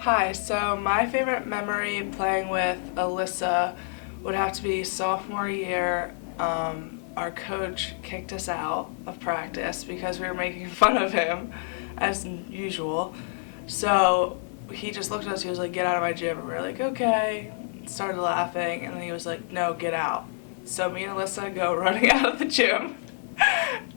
Hi, so my favorite memory playing with Alyssa would have to be sophomore year. Our coach kicked us out of practice because we were making fun of him, as usual. So he just looked at us, he was like, "Get out of my gym." And we were like, "Okay." Started laughing, and then he was like, "No, get out." So me and Alyssa go running out of the gym,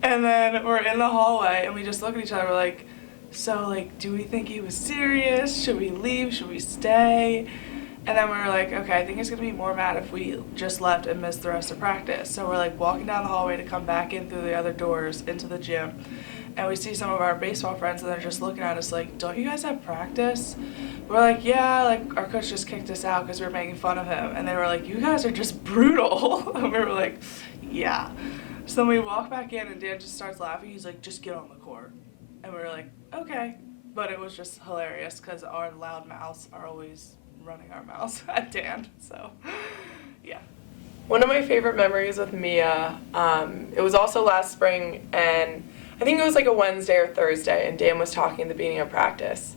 and then we're in the hallway, and we just look at each other, we're like, "So, like, do we think he was serious? Should we leave? Should we stay?" And then we were like, "Okay, I think he's gonna be more mad if we just left and missed the rest of practice." So we're like walking down the hallway to come back in through the other doors into the gym. And we see some of our baseball friends, and they're just looking at us like, "Don't you guys have practice?" We're like, "Yeah, like, our coach just kicked us out because we were making fun of him." And they were like, "You guys are just brutal." And we were like, "Yeah." So then we walk back in, and Dan just starts laughing. He's like, "Just get on the court." And we were like, "Okay." But it was just hilarious because our loud mouths are always running our mouths at Dan. So, yeah. One of my favorite memories with Mia, it was also last spring, and I think it was like a Wednesday or Thursday, and Dan was talking at the beginning of practice.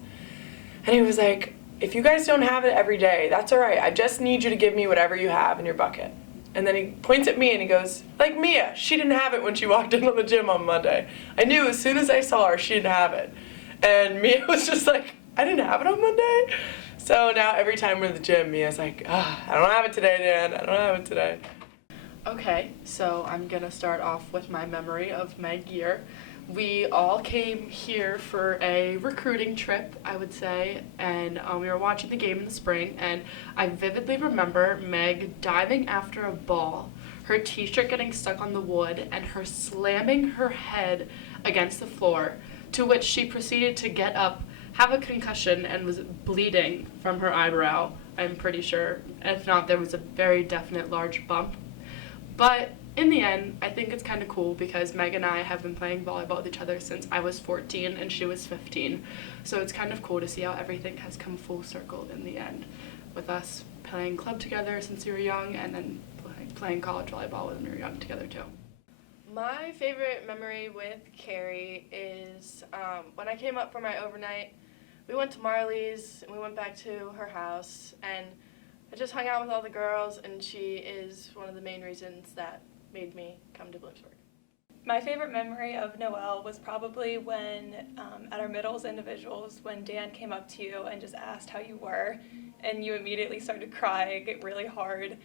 And he was like, "If you guys don't have it every day, that's all right. I just need you to give me whatever you have in your bucket." And then he points at me and he goes, "Like Mia, she didn't have it when she walked into the gym on Monday. I knew as soon as I saw her, she didn't have it." And Mia was just like, "I didn't have it on Monday?" So now every time we're in the gym, Mia's like, "I don't have it today, Dan. I don't have it today." Okay, so I'm gonna start off with my memory of Meg year. We all came here for a recruiting trip, I would say, and we were watching the game in the spring, and I vividly remember Meg diving after a ball, her t-shirt getting stuck on the wood, and her slamming her head against the floor, to which she proceeded to get up, have a concussion, and was bleeding from her eyebrow, I'm pretty sure. If not, there was a very definite large bump. But in the end, I think it's kind of cool because Meg and I have been playing volleyball with each other since I was 14 and she was 15. So it's kind of cool to see how everything has come full circle in the end, with us playing club together since we were young and then playing college volleyball when we were young together too. My favorite memory with Carrie is when I came up for my overnight. We went to Marley's and we went back to her house, and I just hung out with all the girls, and she is one of the main reasons that made me come to Bloomsburg. My favorite memory of Noelle was probably when, at our middles individuals, when Dan came up to you and just asked how you were, and you immediately started crying really hard,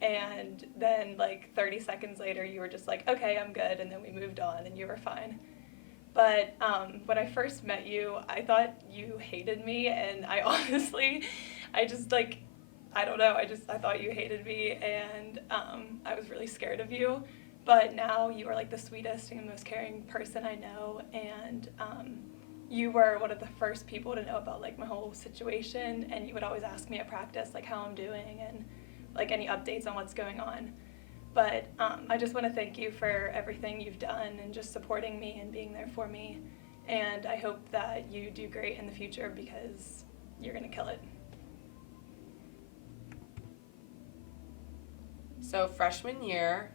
and then like 30 seconds later you were just like, "Okay, I'm good," and then we moved on and you were fine. But when I first met you, I thought you hated me, and I honestly, I just like, I don't know, I thought you hated me, and I was really scared of you. But now you are like the sweetest and most caring person I know, and you were one of the first people to know about like my whole situation, and you would always ask me at practice like how I'm doing and like any updates on what's going on. But I just want to thank you for everything you've done and just supporting me and being there for me, and I hope that you do great in the future because you're gonna kill it. So freshman year,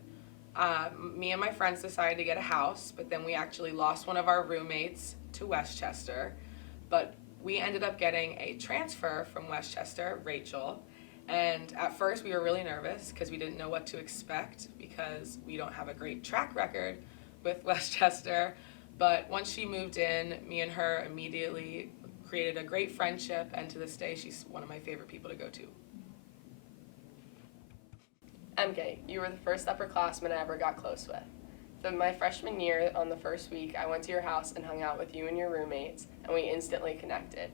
me and my friends decided to get a house, but then we actually lost one of our roommates to Westchester. But we ended up getting a transfer from Westchester, Rachel. And at first we were really nervous because we didn't know what to expect because we don't have a great track record with Westchester. But once she moved in, me and her immediately created a great friendship, and to this day she's one of my favorite people to go to. MK, you were the first upperclassman I ever got close with. So my freshman year, on the first week, I went to your house and hung out with you and your roommates, and we instantly connected.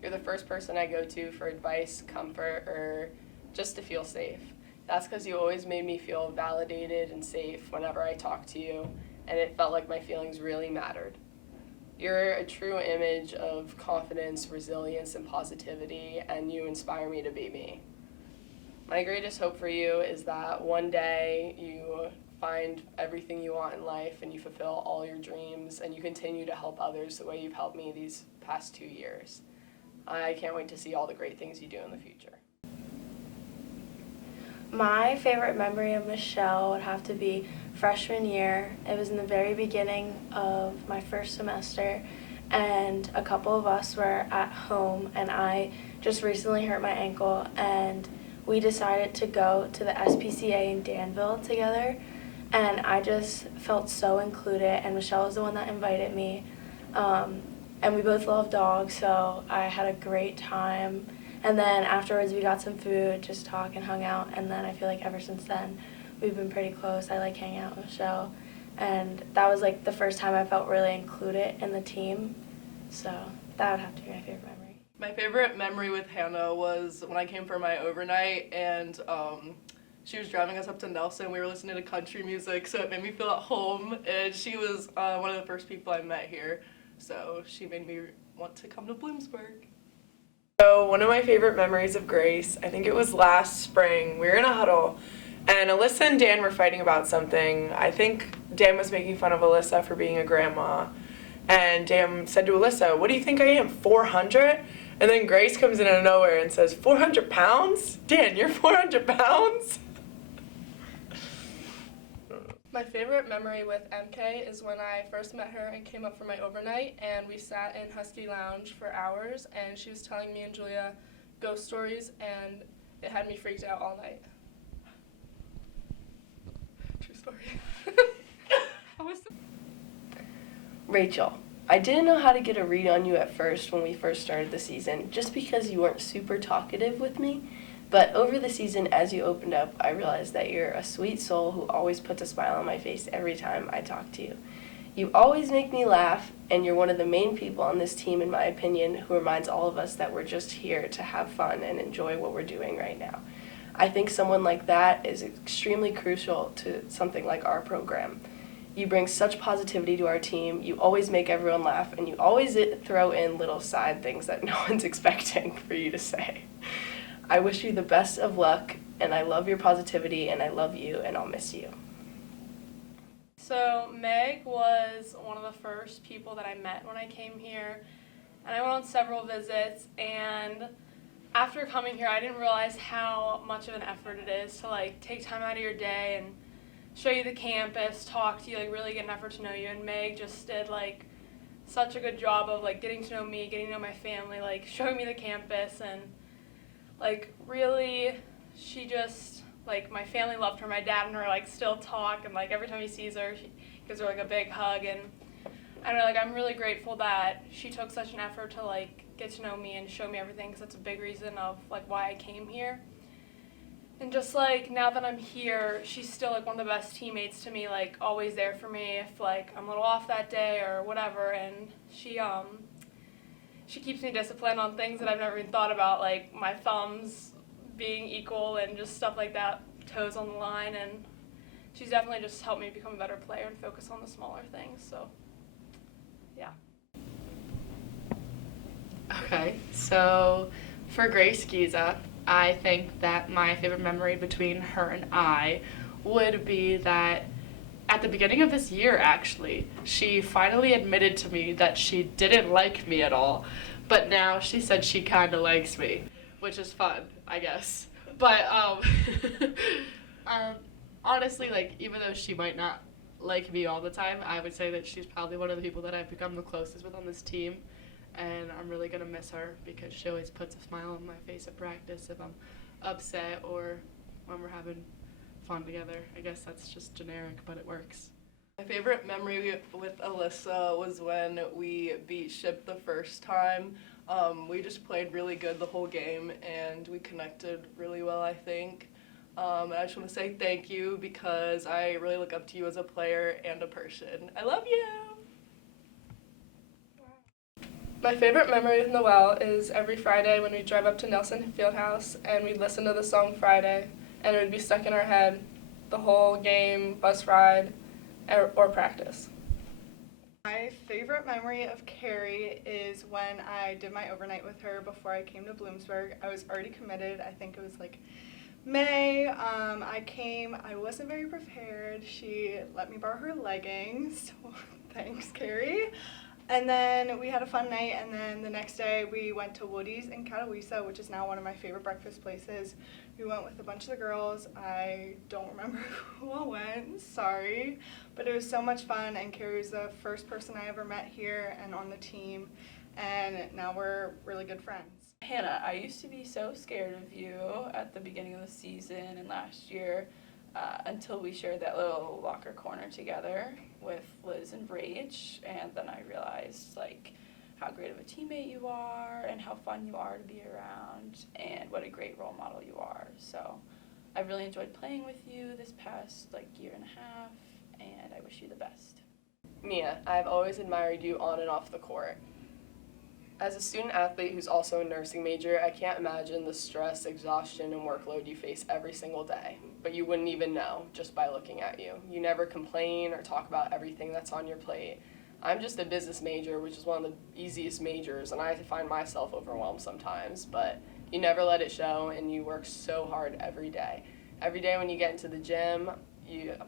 You're the first person I go to for advice, comfort, or just to feel safe. That's because you always made me feel validated and safe whenever I talked to you, and it felt like my feelings really mattered. You're a true image of confidence, resilience, and positivity, and you inspire me to be me. My greatest hope for you is that one day you find everything you want in life and you fulfill all your dreams and you continue to help others the way you've helped me these past 2 years. I can't wait to see all the great things you do in the future. My favorite memory of Michelle would have to be freshman year. It was in the very beginning of my first semester, and a couple of us were at home, and I just recently hurt my ankle, and we decided to go to the SPCA in Danville together, and I just felt so included, and Michelle was the one that invited me, and we both love dogs, so I had a great time. And then afterwards we got some food, just talked and hung out, and then I feel like ever since then we've been pretty close. I like hanging out with Michelle, and that was like the first time I felt really included in the team, so that would have to be my favorite memory. My favorite memory with Hannah was when I came for my overnight, and she was driving us up to Nelson. We were listening to country music, so it made me feel at home, and she was one of the first people I met here, so she made me want to come to Bloomsburg. So one of my favorite memories of Grace, I think it was last spring. We were in a huddle, and Alyssa and Dan were fighting about something. I think Dan was making fun of Alyssa for being a grandma. And Dan said to Alyssa, "What do you think I am, 400?" And then Grace comes in out of nowhere and says, 400 pounds? Dan, you're 400 pounds? My favorite memory with MK is when I first met her and came up for my overnight, and we sat in Husky Lounge for hours, and she was telling me and Julia ghost stories, and it had me freaked out all night. True story. Rachel, I didn't know how to get a read on you at first when we first started the season, just because you weren't super talkative with me. But over the season, as you opened up, I realized that you're a sweet soul who always puts a smile on my face every time I talk to you. You always make me laugh, and you're one of the main people on this team, in my opinion, who reminds all of us that we're just here to have fun and enjoy what we're doing right now. I think someone like that is extremely crucial to something like our program. You bring such positivity to our team, you always make everyone laugh, and you always throw in little side things that no one's expecting for you to say. I wish you the best of luck, and I love your positivity, and I love you, and I'll miss you. So Meg was one of the first people that I met when I came here, and I went on several visits, and after coming here I didn't realize how much of an effort it is to like take time out of your day and show you the campus, talk to you, like really get an effort to know you, and Meg just did like such a good job of like getting to know me, getting to know my family, like showing me the campus, and like really she just like my family loved her. My dad and her like still talk, and like every time he sees her he gives her like a big hug, and I don't know, like I'm really grateful that she took such an effort to like get to know me and show me everything, because that's a big reason of like why I came here. And just like now that I'm here, she's still like one of the best teammates to me, like always there for me if like I'm a little off that day or whatever, and she keeps me disciplined on things that I've never even thought about, like my thumbs being equal and just stuff like that, toes on the line, and she's definitely just helped me become a better player and focus on the smaller things, so yeah. Okay, so for Grace Giza, I think that my favorite memory between her and I would be that at the beginning of this year, actually, she finally admitted to me that she didn't like me at all, but now she said she kind of likes me, which is fun, I guess. But honestly, like, even though she might not like me all the time, I would say that she's probably one of the people that I've become the closest with on this team, and I'm really gonna miss her because she always puts a smile on my face at practice if I'm upset or when we're having fun together. I guess that's just generic, but it works. My favorite memory with Alyssa was when we beat Ship the first time. We just played really good the whole game, and we connected really well, I think. And I just want to say thank you because I really look up to you as a player and a person. I love you! My favorite memory with Noelle is every Friday when we drive up to Nelson Fieldhouse and we'd listen to the song Friday, and it would be stuck in our head the whole game, bus ride, or practice. My favorite memory of Carrie is when I did my overnight with her before I came to Bloomsburg. I was already committed. I think it was like May. I came, I wasn't very prepared. She let me borrow her leggings. Thanks, Carrie. And then we had a fun night, and then the next day we went to Woody's in Catawissa, which is now one of my favorite breakfast places. We went with a bunch of the girls. I don't remember who all went, sorry, but it was so much fun, and Carrie was the first person I ever met here and on the team, and now we're really good friends. Hannah, I used to be so scared of you at the beginning of the season and last year until we shared that little locker corner together with Liz and Rach, and then I realized like how great of a teammate you are and how fun you are to be around and what a great role model you are. So I've really enjoyed playing with you this past like year and a half, and I wish you the best. Mia, I've always admired you on and off the court. As a student athlete who's also a nursing major, I can't imagine the stress, exhaustion, and workload you face every single day. But you wouldn't even know just by looking at you. You never complain or talk about everything that's on your plate. I'm just a business major, which is one of the easiest majors, and I find myself overwhelmed sometimes, but you never let it show, and you work so hard every day. Every day when you get into the gym,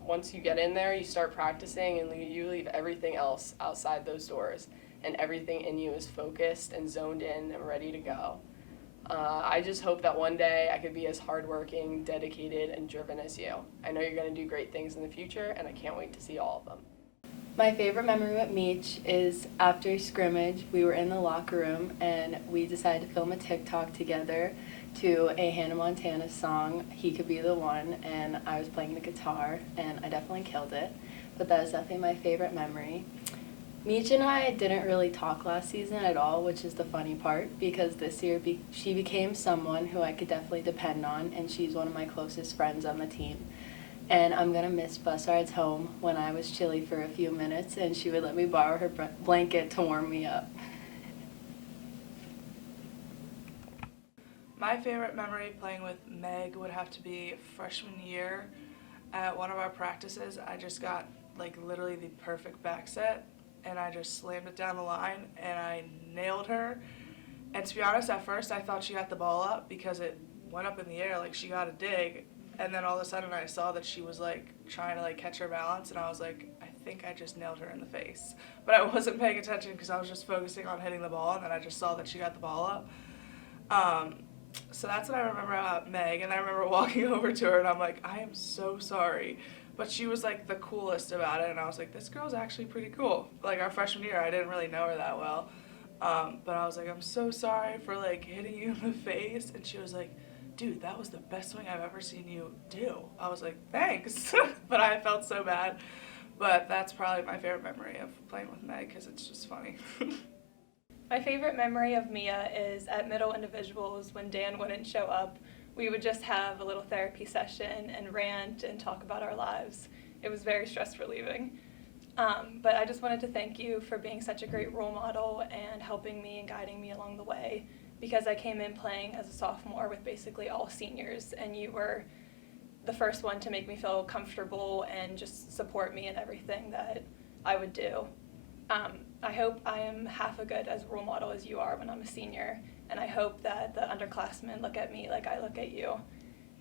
once you get in there, you start practicing, and you leave everything else outside those doors. And everything in you is focused and zoned in and ready to go. I just hope that one day I could be as hardworking, dedicated, and driven as you. I know you're going to do great things in the future, and I can't wait to see all of them. My favorite memory with Meech is after scrimmage, we were in the locker room and we decided to film a TikTok together to a Hannah Montana song, He Could Be the One, and I was playing the guitar, and I definitely killed it. But that is definitely my favorite memory. Meech and I didn't really talk last season at all, which is the funny part, because this year she became someone who I could definitely depend on, and she's one of my closest friends on the team. And I'm going to miss bus rides home when I was chilly for a few minutes, and she would let me borrow her blanket to warm me up. My favorite memory playing with Meg would have to be freshman year. At one of our practices, I just got like literally the perfect back set, and I just slammed it down the line, and I nailed her. And to be honest, at first I thought she got the ball up because it went up in the air, like she got a dig. And then all of a sudden I saw that she was like trying to like catch her balance, and I was like, I think I just nailed her in the face. But I wasn't paying attention because I was just focusing on hitting the ball, and then I just saw that she got the ball up. So that's what I remember about Meg, and I remember walking over to her and I'm like, I am so sorry. But she was like the coolest about it, and I was like, this girl's actually pretty cool. Like our freshman year, I didn't really know her that well. But I was like, I'm so sorry for like hitting you in the face. And she was like, dude, that was the best swing I've ever seen you do. I was like, thanks. But I felt so bad. But that's probably my favorite memory of playing with Meg because it's just funny. My favorite memory of Mia is at middle individuals when Dan wouldn't show up. We would just have a little therapy session and rant and talk about our lives. It was very stress relieving. But I just wanted to thank you for being such a great role model and helping me and guiding me along the way, because I came in playing as a sophomore with basically all seniors, and you were the first one to make me feel comfortable and just support me in everything that I would do. I hope I am half as good as a role model as you are when I'm a senior, and I hope that the underclassmen look at me like I look at you.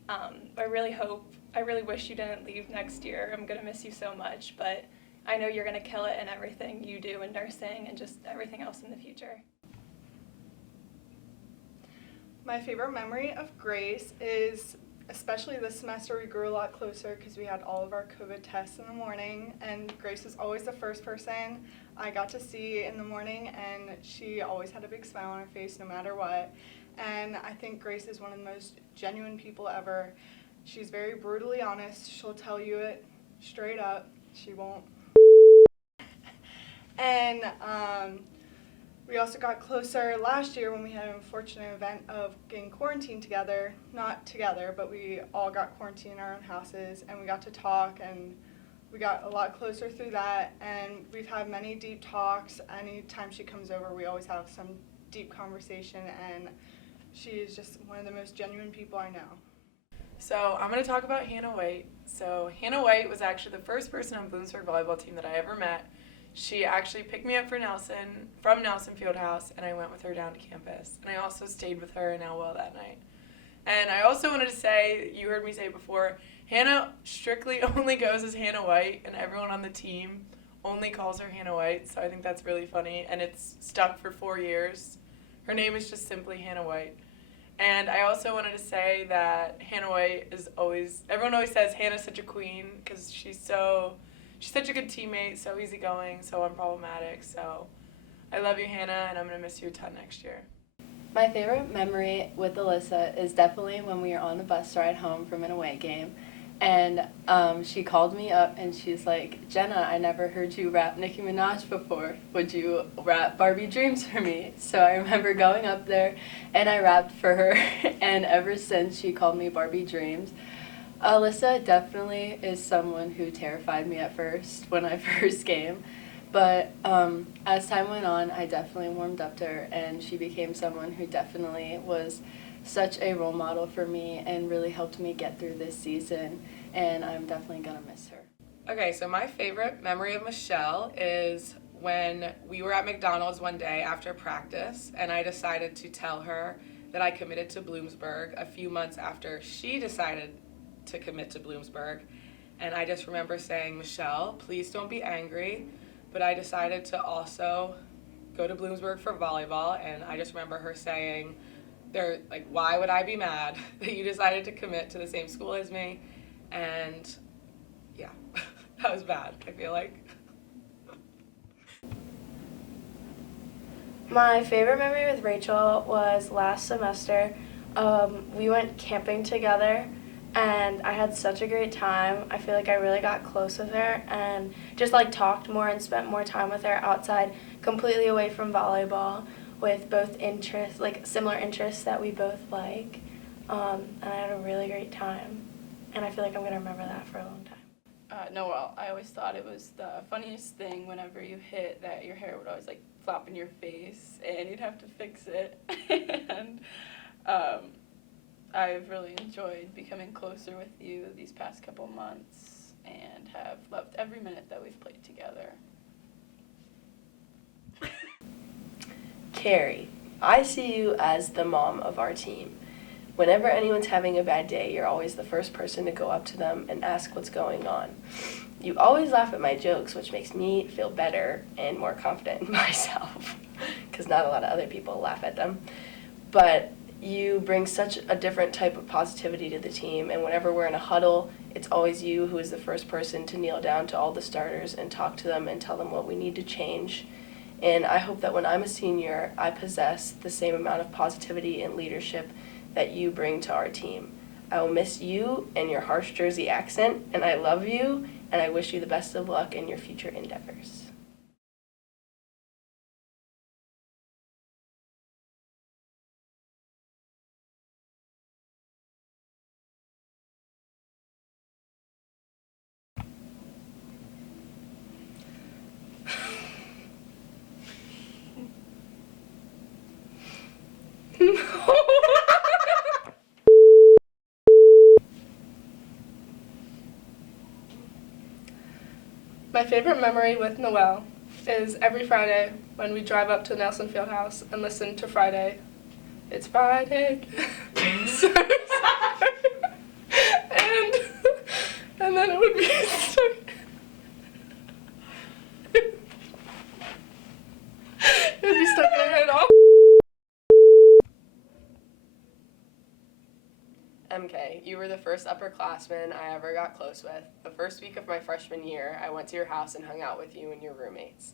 I really wish you didn't leave next year. I'm going to miss you so much, but I know you're going to kill it in everything you do in nursing and just everything else in the future. My favorite memory of Grace is, especially this semester, we grew a lot closer because we had all of our COVID tests in the morning, and Grace was always the first person I got to see in the morning, and she always had a big smile on her face no matter what. And I think Grace is one of the most genuine people ever. She's very brutally honest. She'll tell you it straight up. She won't. And we also got closer last year when we had an unfortunate event of getting quarantined together. Not together, but we all got quarantined in our own houses, and we got to talk, and we got a lot closer through that, and we've had many deep talks. Anytime she comes over, we always have some deep conversation, and she is just one of the most genuine people I know. So I'm going to talk about Hannah White. So Hannah White was actually the first person on Bloomsburg volleyball team that I ever met. She actually picked me up from Nelson Fieldhouse, and I went with her down to campus. And I also stayed with her in Elwell that night. And I also wanted to say, you heard me say before, Hannah strictly only goes as Hannah White, and everyone on the team only calls her Hannah White, so I think that's really funny, and it's stuck for 4 years. Her name is just simply Hannah White. And I also wanted to say that Hannah White is everyone always says Hannah's such a queen because she's such a good teammate, so easygoing, so unproblematic. So I love you, Hannah, and I'm going to miss you a ton next year. My favorite memory with Alyssa is definitely when we were on the bus ride home from an away game. And she called me up and she's like, Jenna, I never heard you rap Nicki Minaj before. Would you rap Barbie Dreams for me? So I remember going up there and I rapped for her. And ever since she called me Barbie Dreams. Alyssa definitely is someone who terrified me at first when I first came. But as time went on, I definitely warmed up to her and she became someone who definitely was such a role model for me and really helped me get through this season, and I'm definitely gonna miss her. Okay, so my favorite memory of Michelle is when we were at McDonald's one day after practice, and I decided to tell her that I committed to Bloomsburg a few months after she decided to commit to Bloomsburg. And I just remember saying, Michelle, please don't be angry, but I decided to also go to Bloomsburg for volleyball, and I just remember her saying, why would I be mad that you decided to commit to the same school as me? And yeah, that was bad, I feel like. My favorite memory with Rachel was last semester. We went camping together and I had such a great time. I feel like I really got close with her and just talked more and spent more time with her outside, completely away from volleyball, with both interests, similar interests that we both like. And I had a really great time. And I feel like I'm going to remember that for a long time. Noelle, I always thought it was the funniest thing whenever you hit that your hair would always flop in your face and you'd have to fix it. And I've really enjoyed becoming closer with you these past couple months and have loved every minute that we've played together. Carrie, I see you as the mom of our team. Whenever anyone's having a bad day, you're always the first person to go up to them and ask what's going on. You always laugh at my jokes, which makes me feel better and more confident in myself, because not a lot of other people laugh at them. But you bring such a different type of positivity to the team, and whenever we're in a huddle, it's always you who is the first person to kneel down to all the starters and talk to them and tell them what we need to change. And I hope that when I'm a senior, I possess the same amount of positivity and leadership that you bring to our team. I will miss you and your harsh Jersey accent, and I love you, and I wish you the best of luck in your future endeavors. My favorite memory with Noelle is every Friday when we drive up to Nelson Fieldhouse and listen to Friday. It's Friday. So sorry. And then it would be stuck. It would be stuck in her head all. MK, you were the first upperclassman I ever got close with. The first week of my freshman year, I went to your house and hung out with you and your roommates.